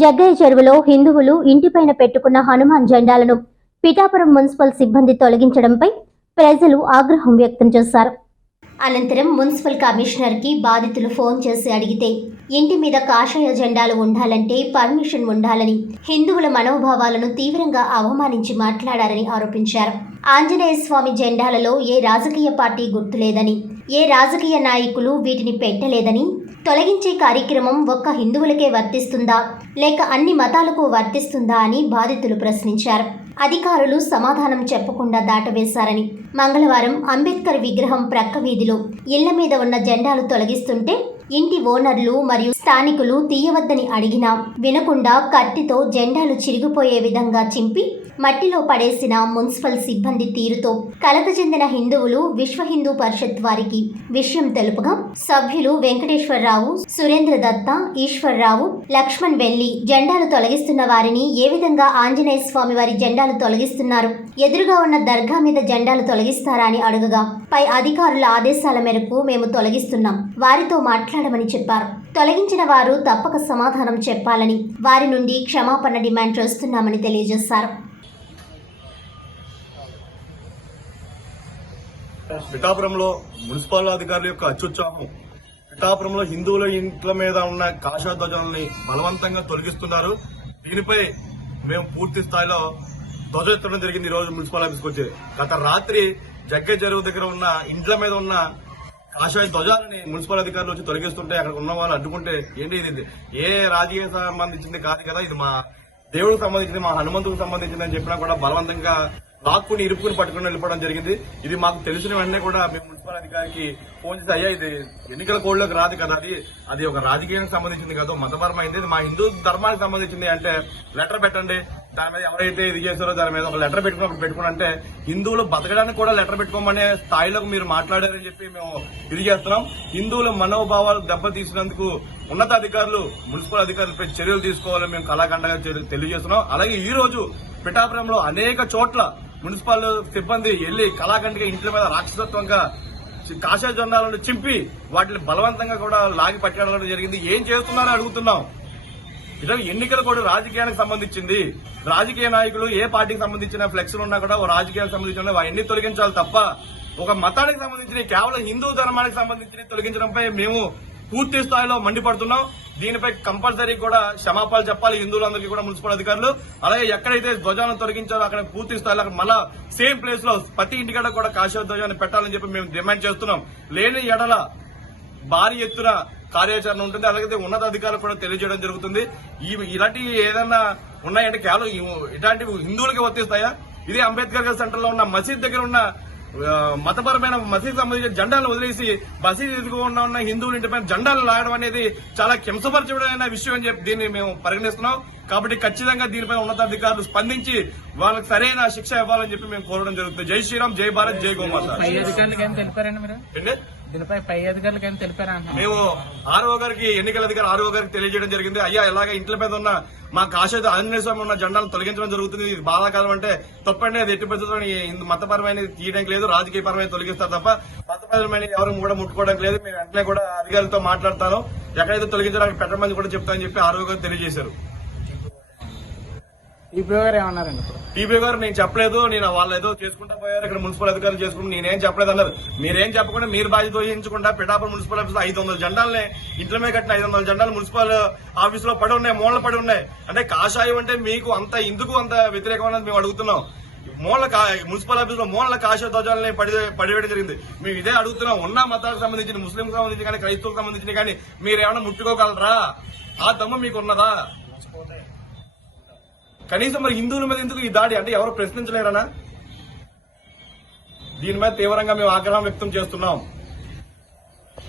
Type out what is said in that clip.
జగ్గయ్య చెరువులో హిందువులు ఇంటిపైన పెట్టుకున్న హనుమాన్ జెండాలను పిఠాపురం మున్సిపల్ సిబ్బంది తొలగించడంపై ప్రజలు ఆగ్రహం వ్యక్తం చేశారు. అనంతరం మున్సిపల్ కమిషనర్కి బాధితులు ఫోన్ చేసి అడిగితే ఇంటి మీద కాషాయ జెండాలు ఉండాలంటే పర్మిషన్ ఉండాలని, హిందువుల మనోభావాలను తీవ్రంగా అవమానించి మాట్లాడారని ఆరోపించారు. ఆంజనేయ స్వామి జెండాలలో ఏ రాజకీయ పార్టీ గుర్తులేదని, ఏ రాజకీయ నాయకులు వీటిని పెట్టలేదని, తొలగించే కార్యక్రమం ఒక్క హిందువులకే వర్తిస్తుందా లేక అన్ని మతాలకు వర్తిస్తుందా అని బాధితులు ప్రశ్నించారు. అధికారులు సమాధానం చెప్పకుండా దాటవేశారని, మంగళవారం అంబేద్కర్ విగ్రహం ప్రక్క వీధిలో ఇళ్ల మీద ఉన్న జెండాలు తొలగిస్తుంటే ఇంటి ఓనర్లు మరియు స్థానికులు తీయవద్దని అడిగినా వినకుండా కత్తితో జెండాలు చిరిగిపోయే విధంగా చింపి మట్టిలో పడేసిన మున్సిపల్ సిబ్బంది తీరుతో కలత చెందిన హిందువులు విశ్వ హిందూ పరిషత్ వారికి విషయం తెలుపగా సభ్యులు వెంకటేశ్వరరావు, సురేంద్ర దత్త, ఈశ్వర్రావు, లక్ష్మణ్ వెళ్లి జెండాలు తొలగిస్తున్న వారిని ఏ విధంగా ఆంజనేయ స్వామి వారి జెండాలు తొలగిస్తున్నారు, ఎదురుగా ఉన్న దర్గా మీద జెండాలు తొలగిస్తారా అని అడుగగా పై అధికారుల ఆదేశాల మేరకు మేము తొలగిస్తున్నాం, వారితో మాట్లాడమని చెప్పారు. తొలగించిన వారు తప్పక సమాధానం చెప్పాలని, వారి నుండి క్షమాపణ డిమాండ్ చేస్తున్నామని తెలియజేశారు. పిఠాపురంలో మున్సిపల్ అధికారుల యొక్క అత్యుత్సాహం, పిఠాపురంలో హిందువుల ఇంట్ల మీద ఉన్న కాషాయ ధ్వజాలని బలవంతంగా తొలగిస్తున్నారు. దీనిపై మేము పూర్తి స్థాయిలో ధ్వజెత్తడం జరిగింది. ఈ రోజు మున్సిపల్ ఆఫీస్కి వచ్చి గత రాత్రి జగ్గయ్య చెరువు దగ్గర ఉన్న ఇంట్ల మీద ఉన్న కాషాయ ధ్వజాలని మున్సిపల్ అధికారులు వచ్చి తొలగిస్తుంటే అక్కడ ఉన్న వాళ్ళు అడ్డుకుంటే ఏంటి ఇది ఏ రాజకీయ సంబంధించింది కాదు కదా, ఇది మా దేవుడికి సంబంధించింది, మా హనుమంతుడికి సంబంధించింది అని చెప్పినా కూడా బలవంతంగా లాక్కుని ఇరుపుకుని పట్టుకుని వెళ్ళిపోవడం జరిగింది. ఇది మాకు తెలిసిన వెంటనే కూడా మేము మున్సిపల్ అధికారికి ఫోన్ చేసి, అయ్యా ఇది ఎన్నికల కోడ్లోకి రాదు కదా, అది ఒక రాజకీయానికి సంబంధించింది కాదు, మతపరమైంది, ఇది మా హిందూ ధర్మానికి సంబంధించింది అంటే లెటర్ పెట్టండి, దాని మీద ఎవరైతే ఇది చేశారో దాని మీద ఒక లెటర్ పెట్టుకుని అంటే హిందువులు బతకడానికి కూడా లెటర్ పెట్టుకోమనే స్థాయిలోకి మీరు మాట్లాడారని చెప్పి మేము ఇది చేస్తున్నాం. హిందువుల మనోభావాలు దెబ్బతీసినందుకు ఉన్నతాధికారులు, మున్సిపల్ అధికారులపై చర్యలు తీసుకోవాలని మేము కళాఖండగా తెలియజేస్తున్నాం. అలాగే ఈ రోజు పిఠాపురంలో అనేక చోట్ల మున్సిపల్ సిబ్బంది వెళ్లి కళాఖండిగా ఇంట్ల మీద రాక్షసత్వంగా కాషాయ జెండాలను చింపి వాటిని బలవంతంగా కూడా లాగి పట్టుకెళ్ళడం జరిగింది. ఏం చేస్తున్నారో అడుగుతున్నాం. ఇదే ఎన్నికలు కూడా రాజకీయానికి సంబంధించింది. రాజకీయ నాయకులు ఏ పార్టీకి సంబంధించిన ఫ్లెక్స్లు ఉన్నా కూడా రాజకీయానికి సంబంధించిన అవన్నీ తొలగించాలి తప్ప ఒక మతానికి సంబంధించిన కేవలం హిందూ ధర్మానికి సంబంధించిన తొలగించడంపై మేము పూర్తి స్థాయిలో మండిపడుతున్నాం. దీనిపై కంపల్సరీ కూడా క్షమాపణలు చెప్పాలి హిందువులందరికీ కూడా మున్సిపల్ అధికారులు. అలాగే ఎక్కడైతే ధ్వజాలను తొలగించారో అక్కడ పూర్తి స్థాయిలో మళ్ళా సేమ్ ప్లేస్ లో ప్రతి ఇంటికాడ కూడా కాషాయ ధ్వజాన్ని పెట్టాలని చెప్పి మేము డిమాండ్ చేస్తున్నాం. లేని ఎడల భారీ ఎత్తున కార్యాచరణ ఉంటుంది. అలాగే ఉన్నతాధికారులు కూడా తెలియజేయడం జరుగుతుంది. ఇలాంటివి ఏదన్నా ఉన్నాయంటే కేవలం ఇలాంటివి హిందువులకి వర్తిస్తాయా? ఇదే అంబేద్కర్ గారి సెంటర్ లో ఉన్న మసీద్ దగ్గర ఉన్న మతపరమైన మసీద్ సంబంధించిన జెండాలను వదిలేసి మసీద్ ఎదుగుకుండా ఉన్న హిందువుల ఇంటిపైన జెండాలు లాగడం అనేది చాలా హింసపరచమైన విషయం అని చెప్పి దీన్ని మేము పరిగణిస్తున్నాం. కాబట్టి ఖచ్చితంగా దీనిపై ఉన్నతాధికారులు స్పందించి వాళ్ళకి సరైన శిక్ష ఇవ్వాలని చెప్పి మేము కోరడం జరుగుతుంది. జై శ్రీరామ్, జై భారత్, జై గోమాత. దీనిపై పై అధికారులకు ఏం తెలిపారా? మేము ఆర్ఓ గారికి, ఎన్నికల అధికారి ఆర్ఓ గారికి తెలియజేయడం జరిగింది. అయ్యా ఇలాగ ఇంట్ల మీద ఉన్న మా కాషాయ ఆంజనేయ స్వామి ఉన్న జెండాలను తొలగించడం జరుగుతుంది. ఇది బాధాకరం అంటే తప్పండి. అది ఎట్టి పరిస్థితుల్లో మతపరమైన తీయడానికి లేదు, రాజకీయపరమైన తొలగిస్తారు తప్ప మతపరమైన ఎవరు కూడా ముట్టుకోవడానికి లేదు. మేము వెంటనే కూడా అధికారులతో మాట్లాడతాను, ఎక్కడైతే తొలగించడానికి పెట్టమని కూడా చెప్తామని చెప్పి ఆర్ఓ గారు తెలియజేశారు. టీపీఓ గారు ఏమన్నారండి? టీపీఓ గారు నేను చెప్పలేదు, నేను వాళ్ళు ఏదో చేసుకుంటా పోయారు, ఇక్కడ మున్సిపల్ అధికారులు చేసుకుంటూ నేనేం చెప్పలేదు అన్నారు. మీరేం చెప్పకుండా మీరు బాధ్యత వహించకుండా పిఠాపురం మున్సిపల్ ఆఫీస్ 500 జెండాలని ఇంట్లో మీద కట్టిన 500 జెండాలు మున్సిపల్ ఆఫీస్ లో పడి ఉన్నాయి, మూలన పడి ఉన్నాయి. అంటే కాషాయం అంటే మీకు అంత ఎందుకు అంత వ్యతిరేకం అనేది మేము అడుగుతున్నాం. మున్సిపల్ ఆఫీస్ లో మూలన కాషాయ ధ్వజాలని పడివేయడం జరిగింది. మేము ఇదే అడుగుతున్నాం. ఉన్న మతాలకు సంబంధించిన, ముస్లింకి సంబంధించి కానీ క్రైస్తవులకు సంబంధించిన కానీ మీరేమన్నా ముట్టుకోగలరా? ఆ దమ్ము మీకు ఉన్నదా? కనీసం మరి హిందువుల మీద ఎందుకు ఈ దాడి అంటే ఎవరు ప్రశ్నించలేరనా? దీని మీద తీవ్రంగా మేము ఆగ్రహం వ్యక్తం చేస్తున్నాం.